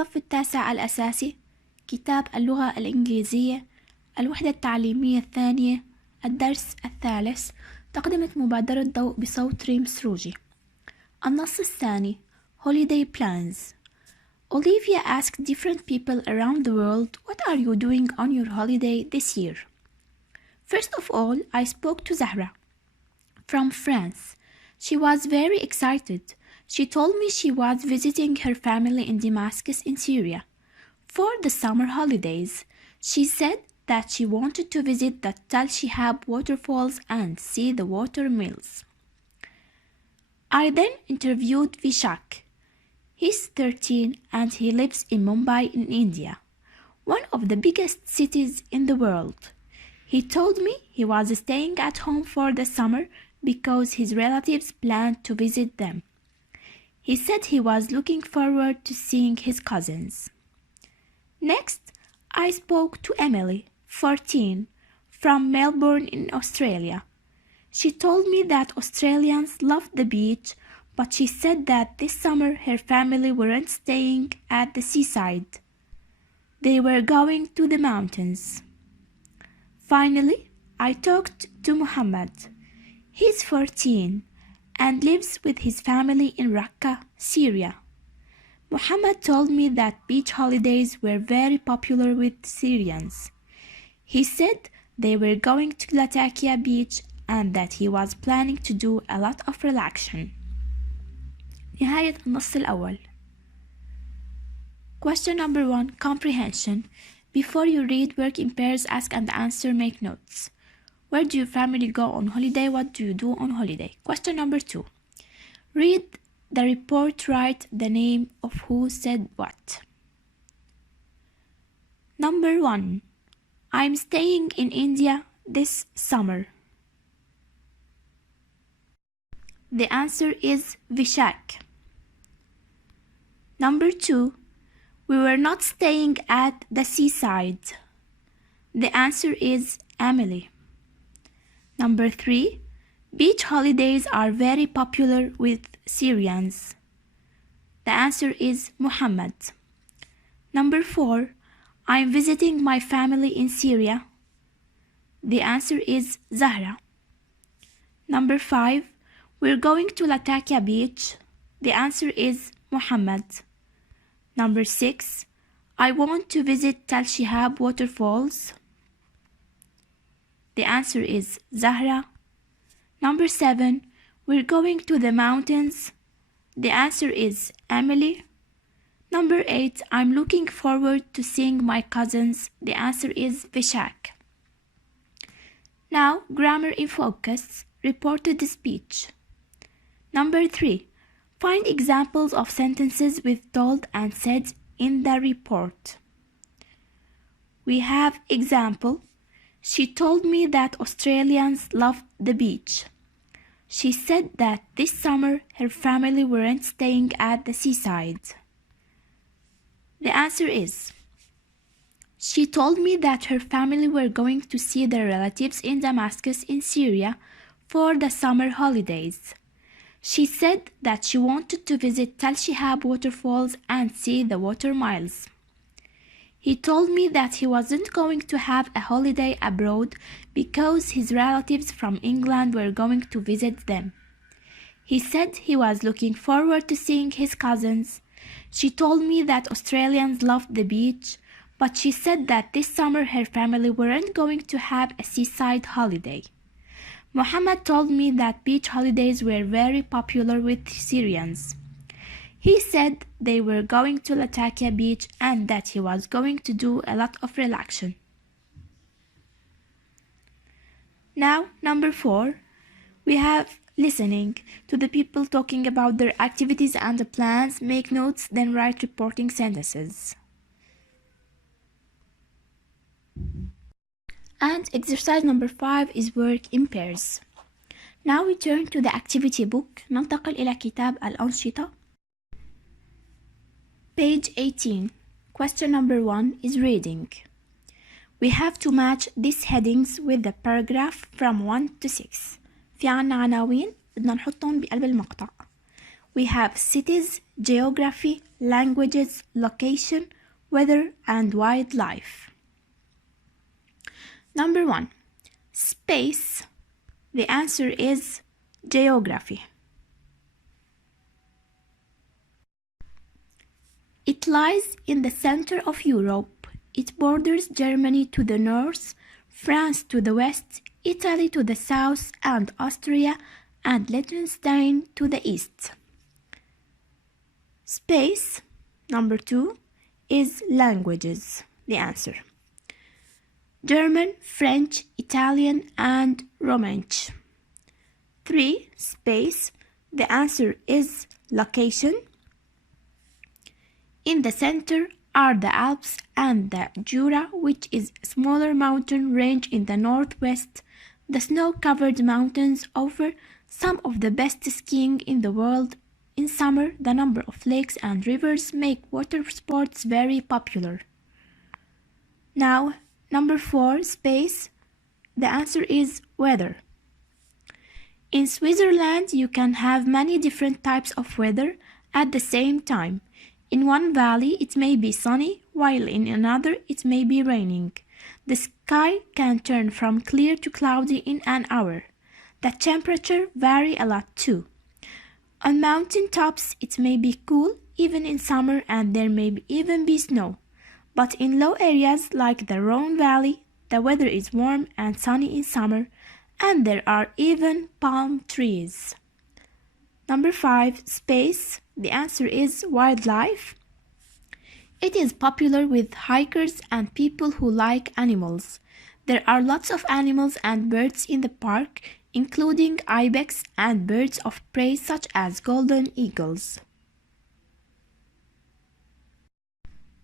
الصف التاسع الأساسي، كتاب اللغة الانكليزية، الوحدة التعليمية الثانية، الدرس الثالث. تقدمت مبادرة ضوء بصوت ريم سروجي. النص الثاني Holiday Plans. Olivia asked different people around the world, what are you doing on your holiday this year? First of all, I spoke to Zahra from France. She was very excited. She told me she was visiting her family in Damascus in Syria for the summer holidays. She said that she wanted to visit the Tali waterfalls and see the water mills. I then interviewed Vishak. He's 13 and he lives in Mumbai in India, one of the biggest cities in the world. He told me he was staying at home for the summer because his relatives planned to visit them. He said he was looking forward to seeing his cousins. Next, I spoke to Emily, 14, from Melbourne in Australia. She told me that Australians love the beach, but she said that this summer her family weren't staying at the seaside. They were going to the mountains. Finally, I talked to Muhammad. He's 14 and lives with his family in Raqqa, Syria. Muhammad told me that beach holidays were very popular with Syrians. He said they were going to Latakia beach and that he was planning to do a lot of relaxation. نهاية النص الأول. Question number 1. Comprehension. Before you read, work in pairs, ask and answer, make notes. Where do your family go on holiday? What do you do on holiday? Question number 2. Read the report, write the name of who said what. Number 1. I'm staying in India this summer. The answer is Vishak. Number 2. We were not staying at the seaside. The answer is Emily. Number 3. Beach holidays are very popular with Syrians. The answer is Muhammad. Number 4. I'm visiting my family in Syria. The answer is Zahra. Number 5. We're going to Latakia beach. The answer is Muhammad. Number 6. I want to visit Tal Shihab waterfalls. The answer is Zahra. Number 7. We're going to the mountains. The answer is Emily. Number 8. I'm looking forward to seeing my cousins. The answer is Vishak. Now, grammar in focus. Reported speech. Number 3. Find examples of sentences with told and said in the report. We have example. She told me that Australians love the beach. She said that this summer her family weren't staying at the seaside. The answer is, she told me that her family were going to see their relatives in Damascus in Syria for the summer holidays. She said that she wanted to visit Tal Shihab waterfalls and see the water mills. He told me that he wasn't going to have a holiday abroad because his relatives from England were going to visit them. He said he was looking forward to seeing his cousins. She told me that Australians loved the beach, but she said that this summer her family weren't going to have a seaside holiday. Muhammad told me that beach holidays were very popular with Syrians. He said they were going to Latakia beach and that he was going to do a lot of relaxation. Now, number 4, we have listening to the people talking about their activities and the plans, make notes, then write reporting sentences. And exercise number 5 is work in pairs. Now we turn to the activity book. ننتقل إلى كتاب الأنشطة. Page 18. Question number 1 is reading. We have to match these headings with the paragraph from 1 to 6. في عنا عناوين بدنا نحطهم بقلب المقطع. we have cities, geography, languages, location, weather, and wildlife. Number 1. Space. The answer is geography. It lies in the center of Europe. It borders Germany to the north, France to the west, Italy to the south, and Austria and Liechtenstein to the east. Space. Number 2 is languages. The answer: German, French, Italian, and Romansh. 3. Space. The answer is location. In the center are the Alps and the Jura, which is a smaller mountain range in the northwest. The snow-covered mountains offer some of the best skiing in the world. In summer, the number of lakes and rivers make water sports very popular. Now, number 4, space. The answer is weather. In Switzerland, you can have many different types of weather at the same time. In one valley, it may be sunny, while in another, it may be raining. The sky can turn from clear to cloudy in an hour. The temperature varies a lot too. On mountain tops, it may be cool even in summer, and there may even be snow. But in low areas like the Rhone Valley, the weather is warm and sunny in summer, and there are even palm trees. Number 5, space. The answer is wildlife. It is popular with hikers and people who like animals. There are lots of animals and birds in the park, including ibex and birds of prey such as golden eagles.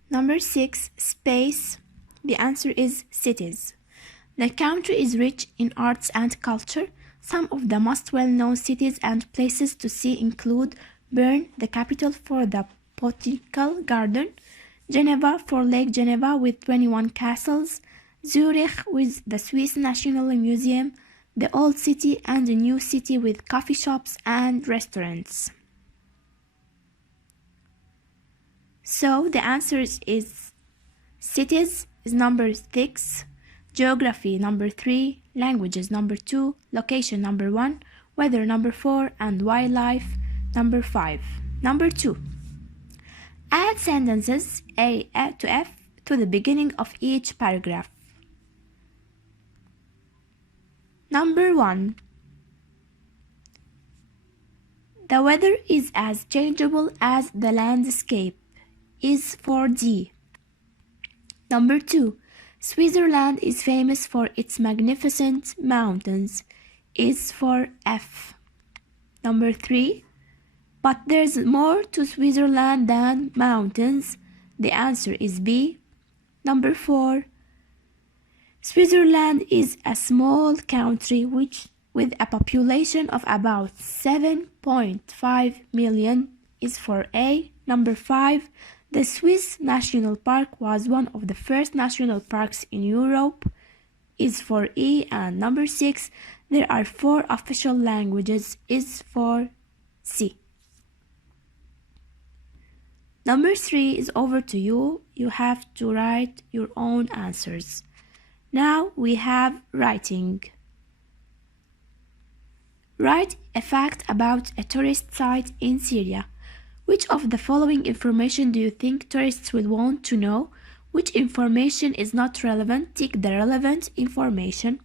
Number 6, space. The answer is cities. The country is rich in arts and culture. Some of the most well-known cities and places to see include Bern, the capital for the Botanical Garden, Geneva for Lake Geneva with 21 castles, Zurich with the Swiss National Museum, the Old City and the New City with coffee shops and restaurants. So the answer is cities is number 6, geography number 3, languages number 2, location number 1, weather number 4, and wildlife number 5. Number 2. Add sentences A to F to the beginning of each paragraph. Number 1. The weather is as changeable as the landscape is for D. Number 2. Switzerland is famous for its magnificent mountains is for F. Number 3. But there's more to Switzerland than mountains. The answer is B. Number 4. Switzerland is a small country with a population of about 7.5 million is for A. Number 5. The Swiss National Park was one of the first national parks in Europe is for E. And number 6. There are 4 official languages is for C. Number 3 is over to you. You have to write your own answers. Now we have writing. Write a fact about a tourist site in Syria. Which of the following information do you think tourists will want to know? Which information is not relevant? Tick the relevant information.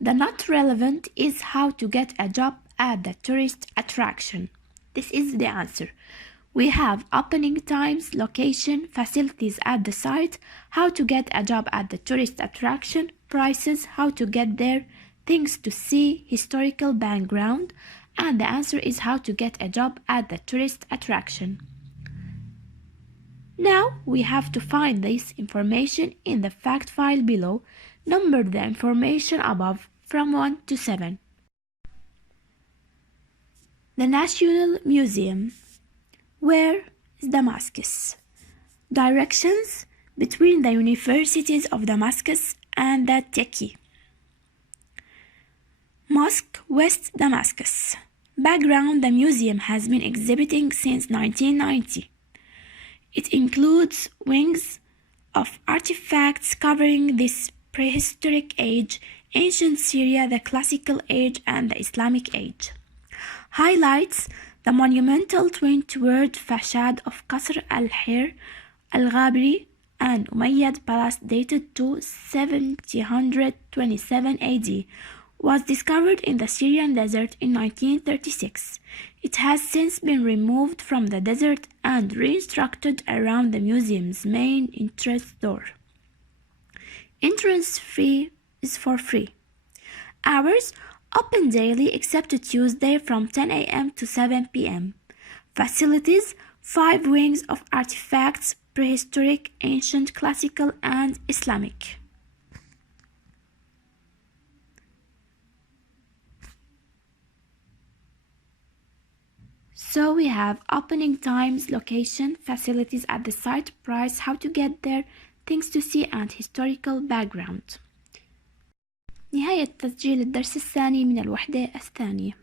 The not relevant is how to get a job at the tourist attraction. This is the answer. We have opening times, location, facilities at the site, how to get a job at the tourist attraction, prices, how to get there, things to see, historical background, and the answer is how to get a job at the tourist attraction. Now we have to find this information in the fact file below. Number the information above from 1 to 7. The National Museum. Where is Damascus? Directions between the universities of Damascus and the Teki. Mosque, West Damascus. Background: the museum has been exhibiting since 1990. It includes wings of artifacts covering this prehistoric age, ancient Syria, the classical age, and the Islamic age. Highlights: the monumental twin-tiered facade of Qasr al-Hir al-Ghabri, an Umayyad palace dated to 727 AD, was discovered in the Syrian desert in 1936. It has since been removed from the desert and reconstructed around the museum's main entrance door. Entrance fee is for free. Hours: open daily except Tuesday from 10 a.m. to 7 p.m. Facilities: 5 wings of artifacts, prehistoric, ancient, classical, and Islamic. So we have opening times, location, facilities at the site, price, how to get there, things to see, and historical background. نهاية تسجيل الدرس الثاني من الوحدة الثانية.